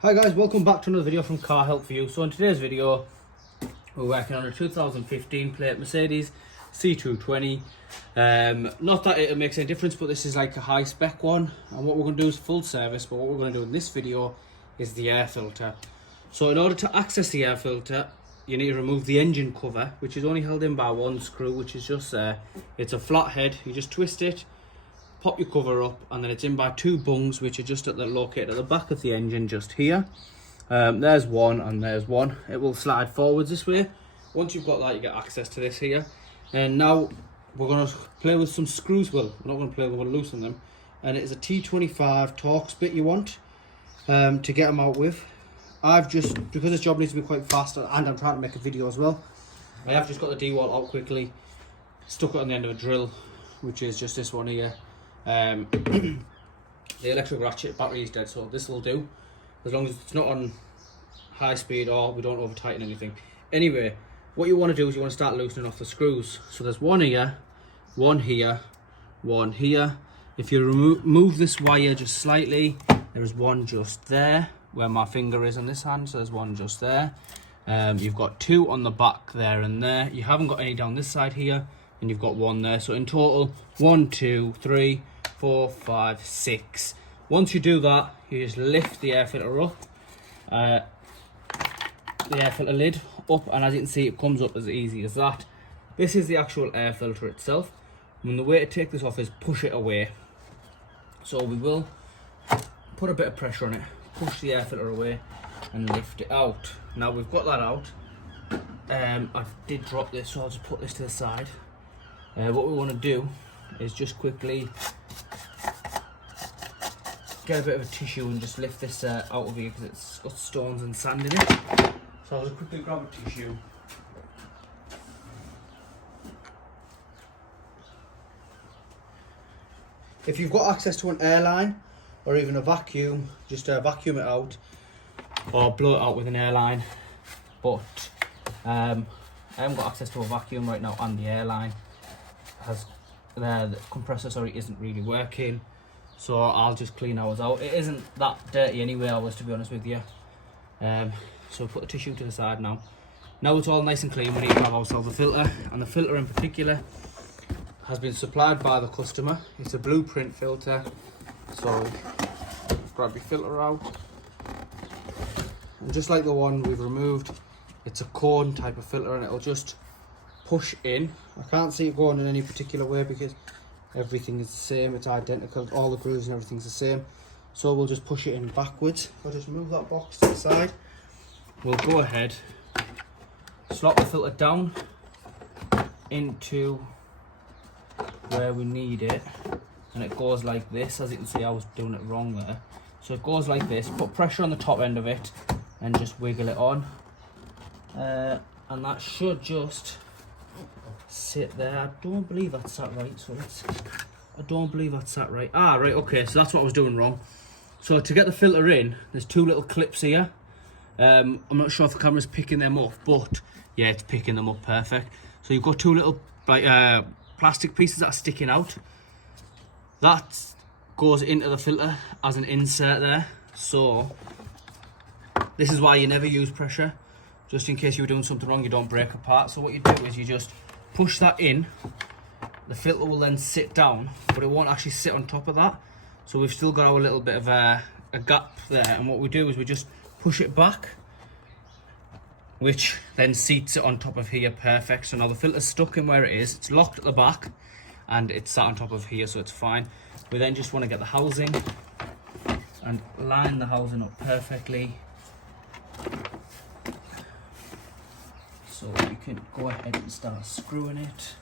Hi guys, welcome back to another video from Car Help for You. So in today's video, we're working on a 2015 plate Mercedes C220. Not that it makes any difference, but this is like a high spec one. And what we're going to do is full service, but what we're going to do in this video is the air filter. So in order to access the air filter, you need to remove the engine cover, which is only held in by one screw, which is just there. It's a flat head, you just twist it, pop your cover up, and then it's in by two bungs, which are just located at the back of the engine, just here. There's one and there's one. It will slide forwards this way. Once you've got that, you get access to this here. And now we're going to play with some screws. Well, we're not going to play, we're going to loosen them. And it is a T25 Torx bit you want to get them out with. I've just, because this job needs to be quite fast and I'm trying to make a video as well, I have just got the D-wall out quickly, stuck it on the end of a drill, which is just this one here. The electric ratchet battery is dead, so this will do as long as it's not on high speed or we don't over tighten anything. Anyway, what you want to do is you want to start loosening off the screws. So there's one here, one here, one here. If you remove this wire just slightly, there is one just there where my finger is on this hand, so there's one just there. You've got two on the back there and there. You haven't got any down this side here, and you've got one there. So in total, 1, 2, 3, 4, 5, 6. Once you do that, you just lift the air filter up, the air filter lid up, and as you can see, it comes up as easy as that. This is the actual air filter itself, and the way to take this off is push it away. So we will put a bit of pressure on it, push the air filter away, and lift it out. Now we've got that out. I did drop this, so I'll just put this to the side. What we want to do is just quickly get a bit of a tissue and just lift this out of here because it's got stones and sand in it. So I'll just quickly grab a tissue. If you've got access to an airline or even a vacuum, just vacuum it out or blow it out with an airline. But I haven't got access to a vacuum right now, and the airline the compressor isn't really working, so I'll just clean ours out. It isn't that dirty anyway, to be honest with you. So put the tissue to the side now. Now it's all nice and clean, we need to grab ourselves a filter, and the filter in particular has been supplied by the customer. It's a blueprint filter, so grab your filter out, and just like the one we've removed, it's a cone type of filter, and it'll just push in. I can't see it going in any particular way because everything is the same, it's identical, all the grooves and everything's the same. So we'll just push it in backwards. I'll just move that box to the side. We'll go ahead, slot the filter down into where we need it, and it goes like this. As you can see, I was doing it wrong there. So it goes like this, put pressure on the top end of it and just wiggle it on, and that should just sit there. I don't believe that's sat right, so I don't believe that's sat right. Right, okay, so that's what I was doing wrong. So to get the filter in, there's two little clips here. I'm not sure if the camera's picking them up, but yeah, it's picking them up perfect. So you've got two little plastic pieces that are sticking out. That goes into the filter as an insert there. So this is why you never use pressure, just in case you were doing something wrong, you don't break apart. So what you do is you just push that in, the filter will then sit down, but it won't actually sit on top of that. So we've still got our little bit of a gap there, and what we do is we just push it back, which then seats it on top of here perfect. So now the filter's stuck in where it is, it's locked at the back, and it's sat on top of here, so it's fine. We then just want to get the housing and line the housing up perfectly, so you can go ahead and start screwing it.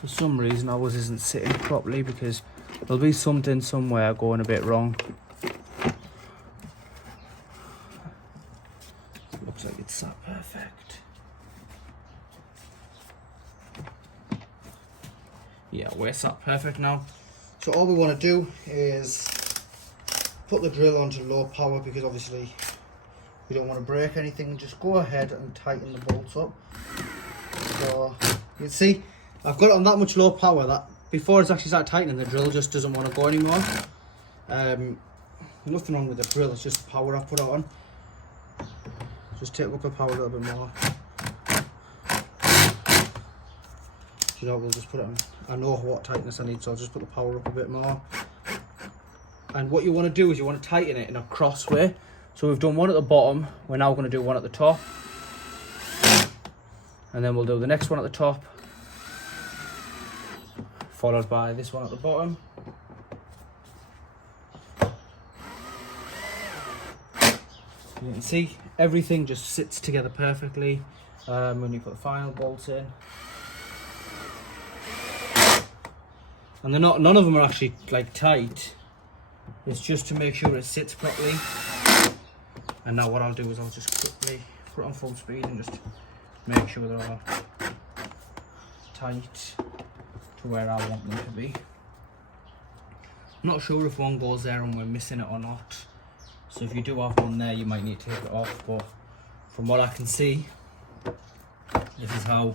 For some reason ours isn't sitting properly because there'll be something somewhere going a bit wrong. Looks like it's sat perfect. Yeah, we're sat perfect now. So all we want to do is put the drill onto low power, because obviously we don't want to break anything, and just go ahead and tighten the bolts up. So you can see I've got it on that much low power that before it's actually started tightening, the drill just doesn't want to go anymore. Nothing wrong with the drill, it's just the power I put it on. Just take up the power a little bit more. You know, we'll just put it on. I know what tightness I need, so I'll just put the power up a bit more. And what you want to do is you want to tighten it in a cross way. So we've done one at the bottom, we're now going to do one at the top. And then we'll do the next one at the top, followed by this one at the bottom. You can see everything just sits together perfectly when you put the final bolts in. And they're not, none of them are actually like tight. It's just to make sure it sits properly. And now what I'll do is I'll just quickly put it on full speed and just make sure they're all tight to where I want them to be. I'm not sure if one goes there and we're missing it or not. So if you do have one there, you might need to take it off. But from what I can see, this is how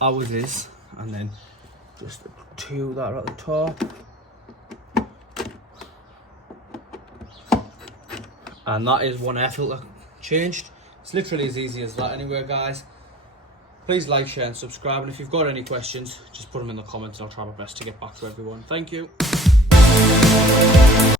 ours is. And then just the two that are at the top. And that is one air filter changed. It's literally as easy as that anyway, guys. Please like, share and subscribe. And if you've got any questions, just put them in the comments. I'll try my best to get back to everyone. Thank you.